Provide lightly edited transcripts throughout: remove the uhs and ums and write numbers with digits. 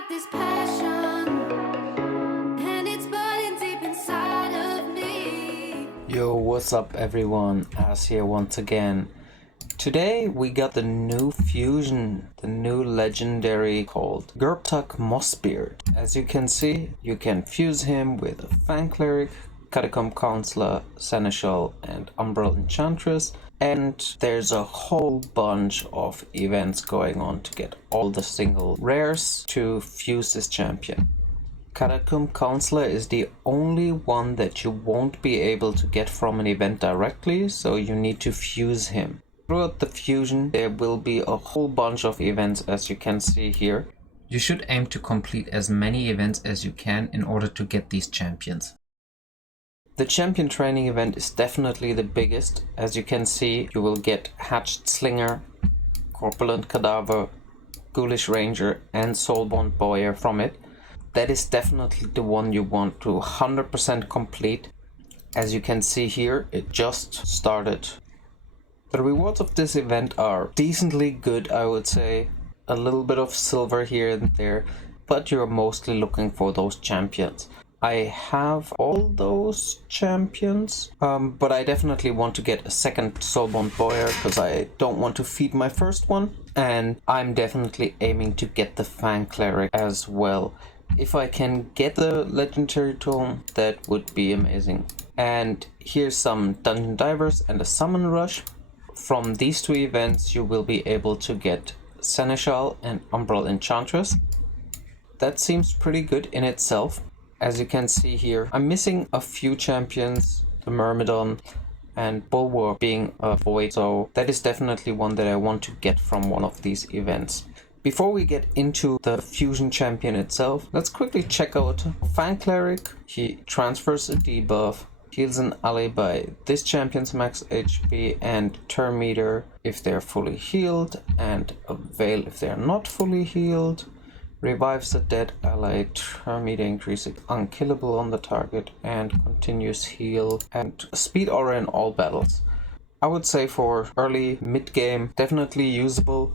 got this passion, and it's burning deep inside of me. Yo, what's up everyone? As here once again. Today we got the new fusion, the new legendary called Gurptuk Mossbeard. As you can see, you can fuse him with a Fan Cleric, Catacomb Counselor, Seneschal, and Umbral Enchantress. And there's a whole bunch of events going on to get all the single rares to fuse this champion. Catacomb Counselor is the only one that you won't be able to get from an event directly, so you need to fuse him. Throughout the fusion, there will be a whole bunch of events, as you can see here. You should aim to complete as many events as you can in order to get these champions. The champion training event is definitely the biggest. As you can see, you will get Hatched Slinger, Corpulent Cadaver, Ghoulish Ranger, and Soulbound Boyar from it. That is definitely the one you want to 100% complete. As you can see here, it just started. The rewards of this event are decently good, I would say. A little bit of silver here and there, but you're mostly looking for those champions. I have all those champions, but I definitely want to get a second Soulbound Boyar because I don't want to feed my first one. And I'm definitely aiming to get the Fan Cleric as well. If I can get the legendary tome, that would be amazing. And here's some Dungeon Divers and a Summon Rush. From these two events you will be able to get Seneschal and Umbral Enchantress. That seems pretty good in itself. As you can see here, I'm missing a few champions, the Myrmidon and Bulwark being a void, so that is definitely one that I want to get from one of these events. Before we get into the fusion champion itself, let's quickly check out Fan Cleric. He transfers a debuff, heals an ally by this champion's max HP and turn meter if they're fully healed, and a veil if they're not fully healed. Revives a dead ally, turn meter increases unkillable on the target, and continuous heal and speed aura in all battles. I would say for early mid-game, definitely usable.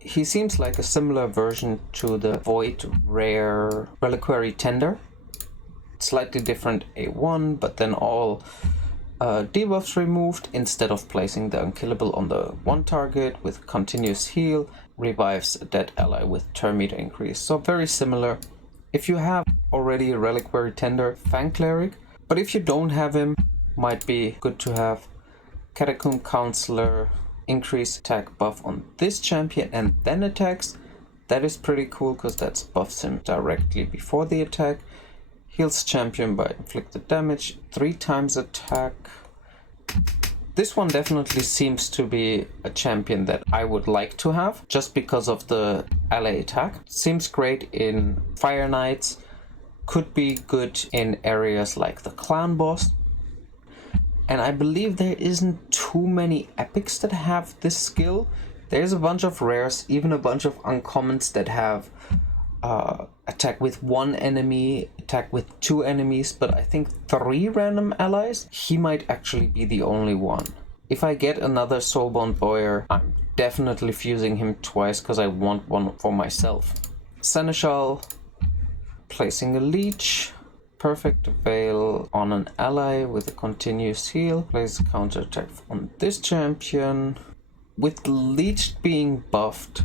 He seems like a similar version to the Void Rare Reliquary Tender. Slightly different A1, but then all debuffs removed. Instead of placing the unkillable on the one target with continuous heal, revives a dead ally with turn meter increase. So very similar. If you have already a Reliquary Tender, Fan Cleric, but if you don't have him, might be good to have Catacomb Counselor, increase attack buff on this champion and then attacks. That is pretty cool because that buffs him directly before the attack. Heals champion by inflicted damage, 3 times attack. This one definitely seems to be a champion that I would like to have just because of the ally attack. Seems great in Fire Knights, could be good in areas like the clan boss. And I believe there isn't too many epics that have this skill. There's a bunch of rares, even a bunch of uncommons that have attack with 1 enemy, attack with 2 enemies, but I think 3 random allies. He might actually be the only one. If I get another Soulbound Boyar, I'm definitely fusing him twice because I want one for myself. Seneschal, placing a leech. Perfect Veil on an ally with a continuous heal. Place counter attack on this champion. With the leech being buffed,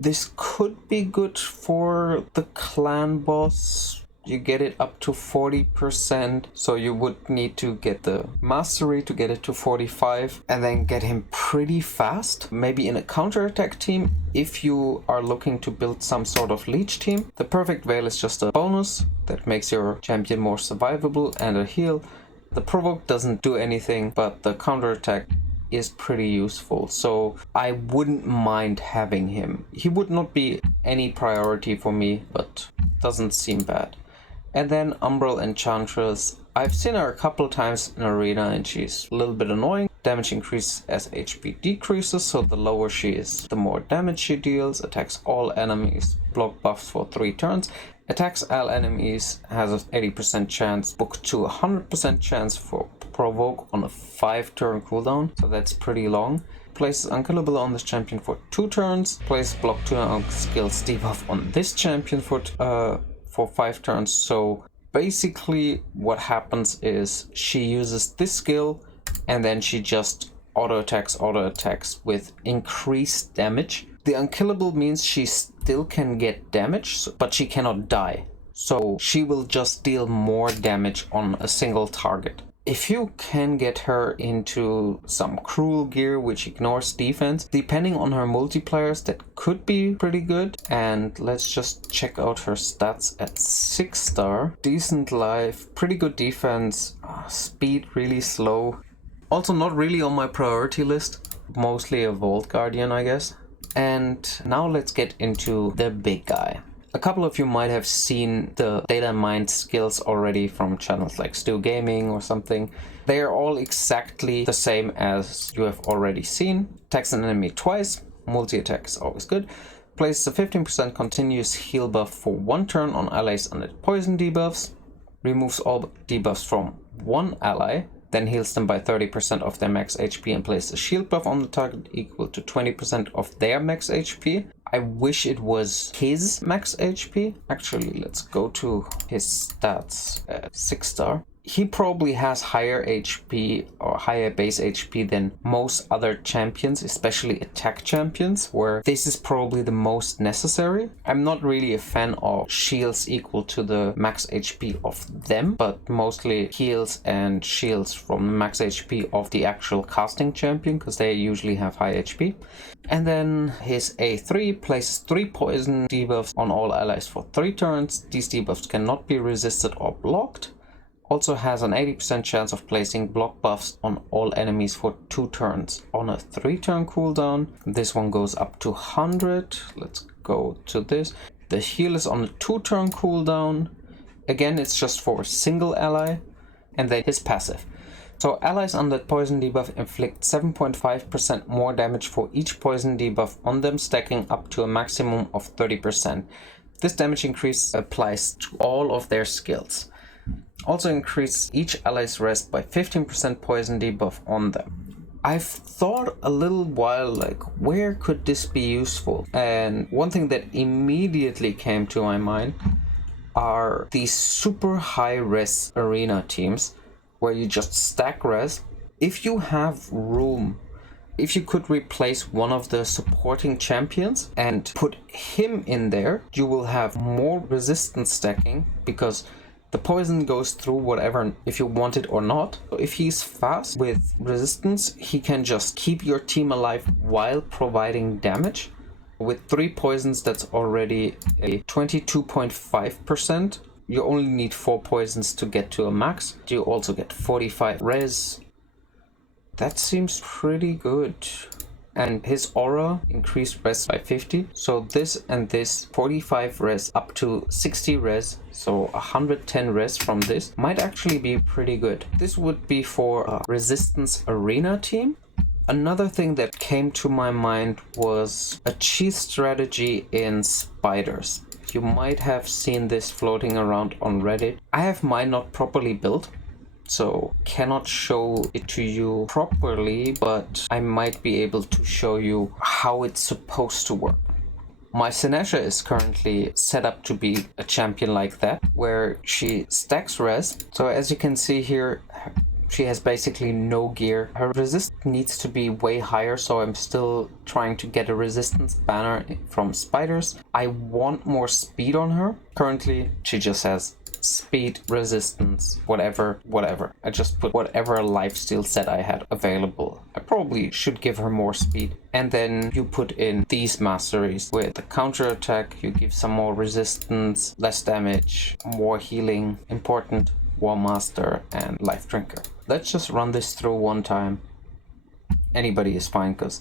this could be good for the clan boss. You get it up to 40%, so you would need to get the mastery to get it to 45 and then get him pretty fast. Maybe in a counterattack team if you are looking to build some sort of leech team. The Perfect Veil is just a bonus that makes your champion more survivable and a heal. The provoke doesn't do anything, but the counterattack is pretty useful, so I wouldn't mind having him. He would not be any priority for me, but doesn't seem bad. And then Umbral Enchantress. I've seen her a couple times in Arena and she's a little bit annoying. Damage increases as HP decreases, so the lower she is, the more damage she deals. Attacks all enemies, block buffs for 3 turns. Attacks all enemies, has an 80% chance, book to 100% chance for provoke on a 5-turn cooldown, so that's pretty long. places Unkillable on this champion for 2 turns. Places Block 2 skills debuff on this champion for 5 turns. So basically what happens is she uses this skill and then she just auto attacks with increased damage. The Unkillable means she still can get damage, but she cannot die. So she will just deal more damage on a single target. If you can get her into some cruel gear which ignores defense, depending on her multipliers, that could be pretty good. And let's just check out her stats at 6-star. Decent life, pretty good defense, speed really slow. Also not really on my priority list, mostly a Vault Guardian, I guess. And now let's get into the big guy. A couple of you might have seen the data mined skills already from channels like Stu Gaming or something. They are all exactly the same as you have already seen. Attacks an enemy twice, multi-attack is always good. Places a 15% continuous heal buff for 1 turn on allies under poison debuffs. Removes all debuffs from one ally, then heals them by 30% of their max HP and places a shield buff on the target equal to 20% of their max HP. I wish it was his max HP. Actually, let's go to his stats at 6-star. He probably has higher HP or higher base HP than most other champions, especially attack champions, where this is probably the most necessary. I'm not really a fan of shields equal to the max HP of them, but mostly heals and shields from the max HP of the actual casting champion, because they usually have high HP. And then his A3 places 3 poison debuffs on all allies for 3 turns. These debuffs cannot be resisted or blocked. Also has an 80% chance of placing block buffs on all enemies for 2 turns on a 3-turn cooldown. This one goes up to 100. Let's go to this. The heal is on a 2-turn cooldown. Again, it's just for a single ally. And then his passive. So allies under poison debuff inflict 7.5% more damage for each poison debuff on them, stacking up to a maximum of 30%. This damage increase applies to all of their skills. Also increase each ally's rest by 15% poison debuff on them. I've thought a little while, like, where could this be useful? And one thing that immediately came to my mind are these super high res arena teams where you just stack res. If you have room, if you could replace one of the supporting champions and put him in there, you will have more resistance stacking, because the poison goes through whatever, if you want it or not. So if he's fast with resistance, he can just keep your team alive while providing damage. With 3 poisons, that's already a 22.5%. You only need 4 poisons to get to a max. You also get 45 res. That seems pretty good. And his aura increased res by 50. So this and this 45 res up to 60 res. So 110 res from this might actually be pretty good. This would be for a resistance arena team. Another thing that came to my mind was a cheese strategy in spiders. You might have seen this floating around on Reddit. I have mine not properly built, so cannot show it to you properly, but I might be able to show you how it's supposed to work. My Sinesha is currently set up to be a champion like that, where she stacks res. So as you can see here, she has basically no gear. Her resistance needs to be way higher, so I'm still trying to get a resistance banner from spiders. I want more speed on her. Currently, she just has speed, resistance, whatever. I just put whatever lifesteal set I had available. I probably should give her more speed. And then you put in these masteries. With the counter attack, you give some more resistance, less damage, more healing, important, War Master, and Life Drinker. Let's just run this through one time. Anybody is fine, because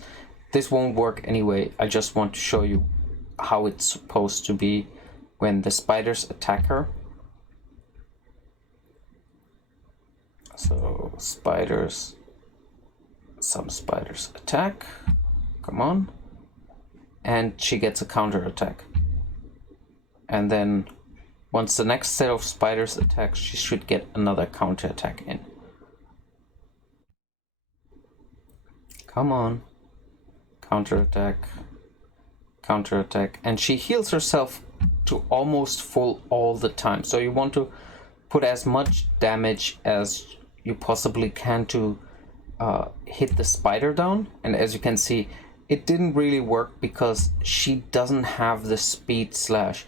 this won't work anyway. I just want to show you how it's supposed to be when the spiders attack her. So spiders, some spiders attack, come on, and she gets a counter attack. And then once the next set of spiders attacks, she should get another counter attack in. Come on. counterattack, counterattack, and she heals herself to almost full all the time. So you want to put as much damage as you possibly can to hit the spider down. And as you can see, it didn't really work because she doesn't have the speed slash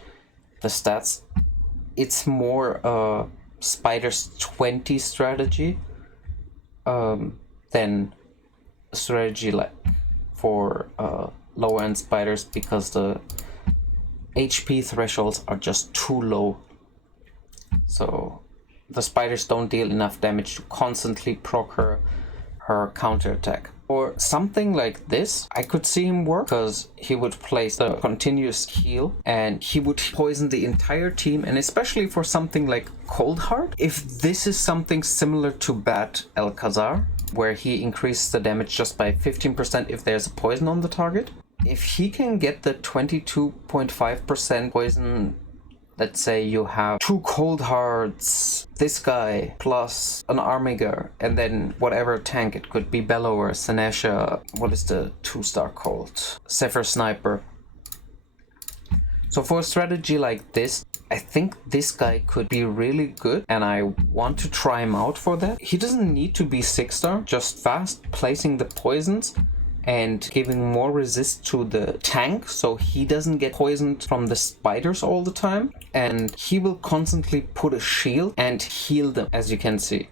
the stats. It's more spider's 20 strategy than a strategy like for lower end spiders, because the HP thresholds are just too low. So the spiders don't deal enough damage to constantly proc her counterattack. Or something like this, I could see him work, because he would place the continuous heal and he would poison the entire team. And especially for something like Coldheart, if this is something similar to Bat Alcazar, where he increases the damage just by 15% if there's a poison on the target, if he can get the 22.5% poison. Let's say you have 2 Coldhearts, this guy, plus an Armiger, and then whatever tank, it could be Bellower, Senesha, what is the 2-star called? Zephyr Sniper. So for a strategy like this, I think this guy could be really good, and I want to try him out for that. He doesn't need to be 6-star, just fast placing the poisons and giving more resist to the tank, so he doesn't get poisoned from the spiders all the time, and he will constantly put a shield and heal them, as you can see.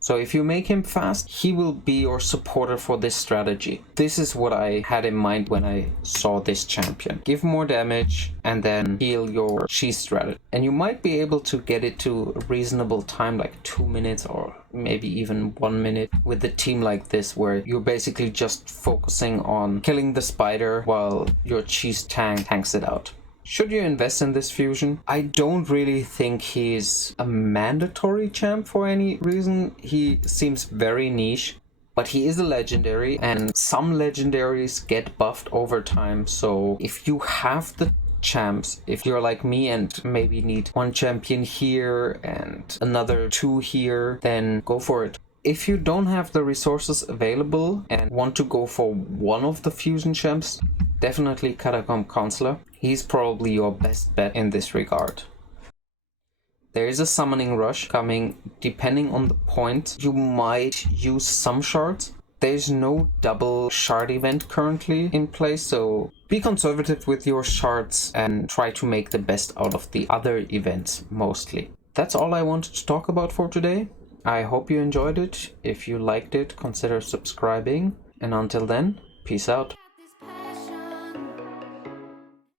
So if you make him fast, he will be your supporter for this strategy. This is what I had in mind when I saw this champion. Give more damage and then heal your cheese strategy. And you might be able to get it to a reasonable time, like 2 minutes or maybe even 1 minute, with a team like this, where you're basically just focusing on killing the spider while your cheese tank tanks it out. Should you invest in this fusion? I don't really think he's a mandatory champ for any reason. He seems very niche, but he is a legendary, and some legendaries get buffed over time. So if you have the champs, if you're like me and maybe need 1 champion here and another 2 here, then go for it. If you don't have the resources available and want to go for one of the fusion champs, definitely Catacomb Counselor. He's probably your best bet in this regard. There is a summoning rush coming. Depending on the point, you might use some shards. There's no double shard event currently in place, so be conservative with your shards and try to make the best out of the other events mostly. That's all I wanted to talk about for today. I hope you enjoyed it. If you liked it, consider subscribing. And until then, peace out.